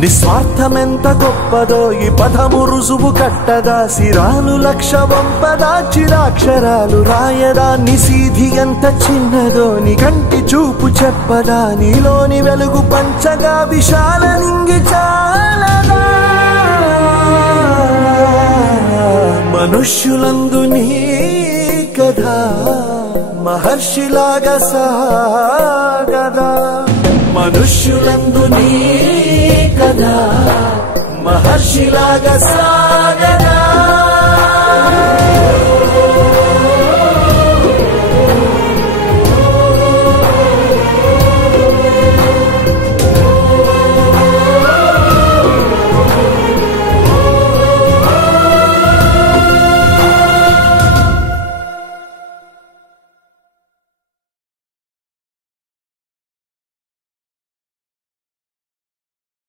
నిస్వార్థమెంత గొప్పదో ఈ పదము రుజువు కట్టదా సిరాలు లక్ష వంపదా చిరాక్షరాలు రాయదా నిసీధి ఎంత చిన్నదో నీ కంటి చూపు చెప్పదా నీలోని వెలుగు పంచగా విశాల నింగి చాలదా మనుష్యులందు నీ కథ మహర్షిలాగా సాగదా మనుష్యులందు నీ కథ మహర్షిలాగా సాగదా